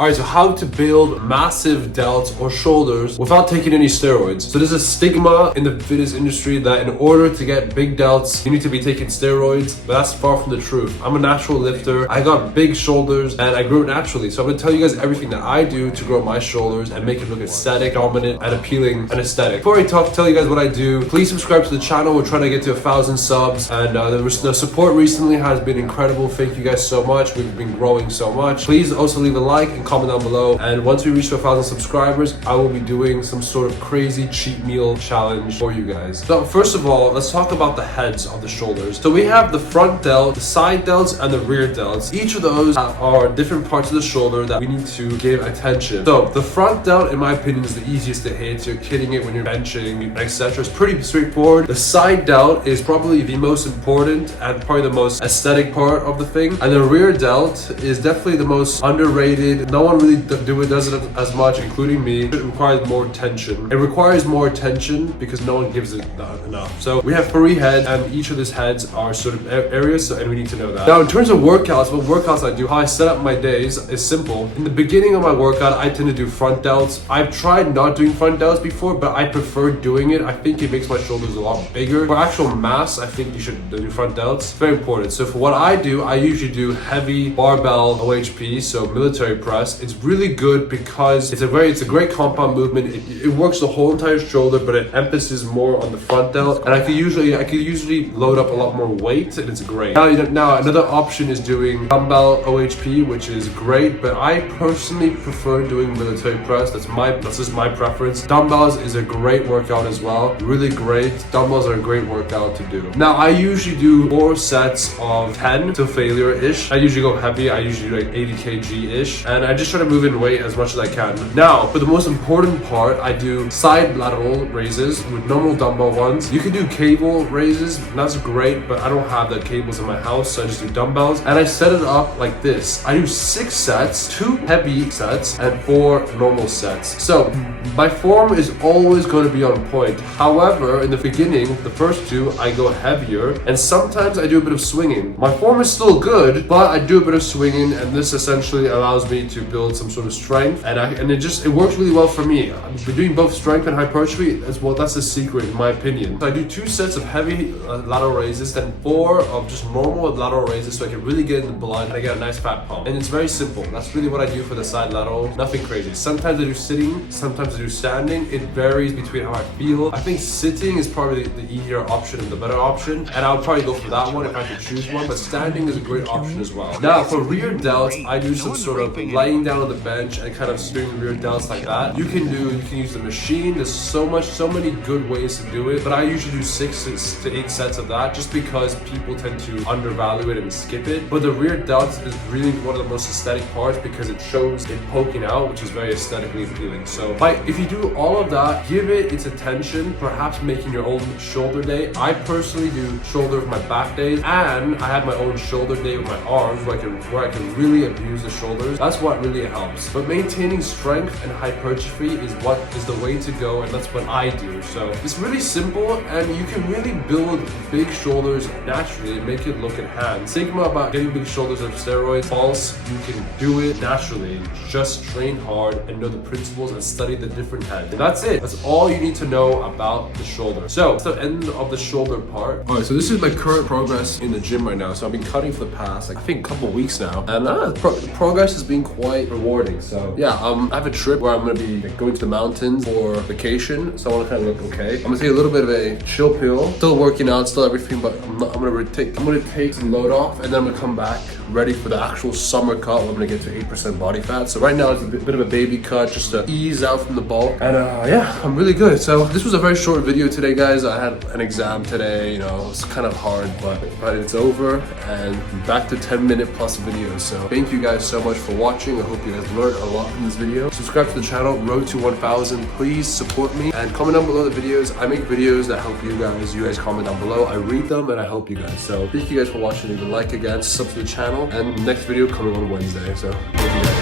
Alright, so how to build massive delts or shoulders without taking any steroids. So there's a stigma in the fitness industry that in order to get big delts, you need to be taking steroids, but that's far from the truth. I'm a natural lifter. I got big shoulders and I grew it naturally. So I'm gonna tell you guys everything that I do to grow my shoulders and make it look aesthetic, dominant, and appealing and aesthetic. Before I tell you guys what I do, please subscribe to the channel. We're trying to get to 1,000 subs and the support recently has been incredible. Thank you guys so much. We've been growing so much. Please also leave a like and comment down below, and once we reach 1,000 subscribers, I will be doing some sort of crazy cheat meal challenge for you guys. So first of all, let's talk about the heads of the shoulders. So we have the front delt, the side delts, and the rear delts. Each of those are different parts of the shoulder that we need to give attention. So the front delt, in my opinion, is the easiest to hit. You're hitting it when you're benching, etc. It's pretty straightforward. The side delt is probably the most important and probably the most aesthetic part of the thing, and the rear delt is definitely the most underrated. No one really does it as much, including me. It requires more attention. It requires more attention because no one gives it enough. So we have 3 heads, and each of these heads are sort of areas, and we need to know that. Now, in terms of workouts, what workouts I do, how I set up my days is simple. In the beginning of my workout, I tend to do front delts. I've tried not doing front delts before, but I prefer doing it. I think it makes my shoulders a lot bigger. For actual mass, I think you should do front delts. It's very important. So for what I do, I usually do heavy barbell OHP, so military press. It's really good because it's a great compound movement. It works the whole entire shoulder, but it emphasizes more on the front delt. And I could usually load up a lot more weight, and it's great. Now another option is doing dumbbell OHP, which is great, but I personally prefer doing military press. That's just my preference. Dumbbells is a great workout as well. Really great. Dumbbells are a great workout to do. Now I usually do 4 sets of 10 to failure-ish. I usually go heavy. I usually do like 80 kg-ish, and I just try to move in weight as much as I can. Now, for the most important part, I do side lateral raises with normal dumbbell ones. You can do cable raises, and that's great, but I don't have the cables in my house, so I just do dumbbells. And I set it up like this. I do 6 sets, 2 heavy sets, and 4 normal sets. So my form is always going to be on point. However, in the beginning, the first 2, I go heavier, and sometimes I do a bit of swinging. My form is still good, but I do a bit of swinging, and this essentially allows me to build some sort of strength, and it works really well for me. I've been doing both strength and hypertrophy as well. That's the secret, in my opinion. So I do 2 sets of heavy lateral raises, then 4 of just normal lateral raises, so I can really get in the blood and I get a nice fat pump. And it's very simple. That's really what I do for the side lateral. Nothing crazy. Sometimes I do sitting, sometimes I do standing. It varies between how I feel. I think sitting is probably the easier option and the better option, and I would probably go for that one if I could choose one, but standing is a great option as well. Now for rear delts, I do some sort of laying down on the bench and kind of doing rear delts like that. You can use the machine. There's so many good ways to do it, but I usually do 6 to 8 sets of that just because people tend to undervalue it and skip it. But the rear delts is really one of the most aesthetic parts because it shows it poking out, which is very aesthetically appealing. So if you do all of that, give it its attention, perhaps making your own shoulder day. I personally do shoulder with my back days, and I have my own shoulder day with my arms where I can really abuse the shoulders. That's what really helps. But maintaining strength and hypertrophy is what is the way to go, and that's what I do. So it's really simple, and you can really build big shoulders naturally and make it look enhanced. Stigma about getting big shoulders of steroids, false. You can do it naturally. Just train hard and know the principles and study the different heads. And that's it. That's all you need to know about the shoulder. So that's the end of the shoulder part. Alright, so this is my current progress in the gym right now. So I've been cutting for the past, I think, a couple weeks now, and progress has been quite rewarding. So yeah, I have a trip where I'm gonna be going to the mountains for vacation, so I want to kind of look okay. I'm gonna take a little bit of a chill pill, still working out, still everything, but I'm gonna take some load off, and then I'm gonna come back ready for the actual summer cut where I'm gonna get to 8% body fat. So right now it's a bit of a baby cut just to ease out from the bulk, and yeah, I'm really good. So this was a very short video today, guys. I had an exam today, it was kind of hard, but it's over, and back to 10-minute plus videos. So thank you guys so much for watching. I hope you guys learned a lot from this video. Subscribe to the channel, road to 1,000. Please support me and comment down below the videos. I make videos that help you guys. You guys comment down below. I read them and I help you guys. So thank you guys for watching. Leave a like again, sub to the channel, and next video coming on Wednesday. So thank you guys.